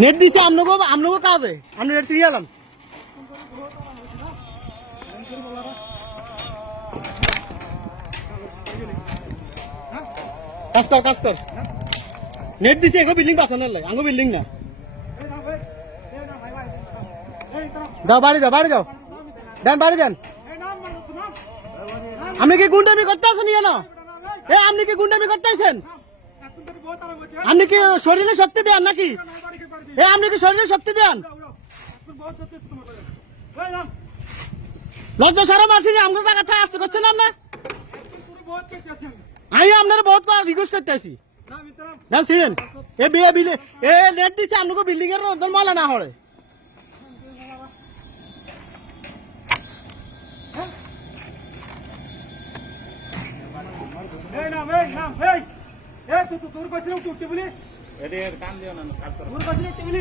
Net দিছে আপনাকে আপনাকে কাজে। আপনি নেট সিরিয়াল কাজ কর কাজ কর নেট দিছে এগো বিল্ডিং বাঁচানোর লাগে আঙ্গো বিল্ডিং না দাও বাড়ি দাও বাড়ি দাও। দেন বাড়ি দেন। আপনি কি গুন্ডামি করতে আছেন ইয়ে এ আপনি কি গুন্ডামি করতে আছেন? আপনি কি শরীরে শক্তি দেন নাকি? এ, আপনি কি শরীরে শক্তি দেন? লজ্জা সারা মাসি আমাকে জায়গা থেকে, আসতে করছেন আপনার আমি আপনার বহুত রিকোয়েস্ট করতে আসি জানছেন এ বিয়ে বিলে এ লেট দিচ্ছে আপনাকে বিল্ডিং এর রোদ মালা না হরে তোর কাছে উঠতে বলি এদের কান দিও না কাজ করো। উঠতে বলি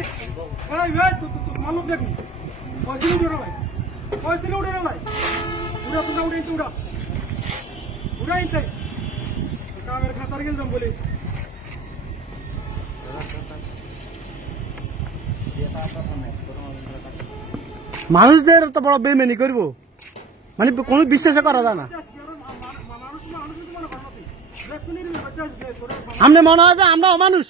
এই ভাই তুই তুই মালুক দেখি পয়সা উঠে না ভাই পয়সা উঠে না ভাই উড়া তোমরা উড়ে ইনতে উড়া। উড়া ইনতে কামের খাতার গেলাম বলি। মানুষদের তো বড় বেমেনি করব। মানে কোনো বিশ্বাস করা যায় না মানুষ মানুষ মনে করো তুই দেখুন নির্মি করতে আসছে তোরা আপনি মনে হয় যে আমরা অমানুষ।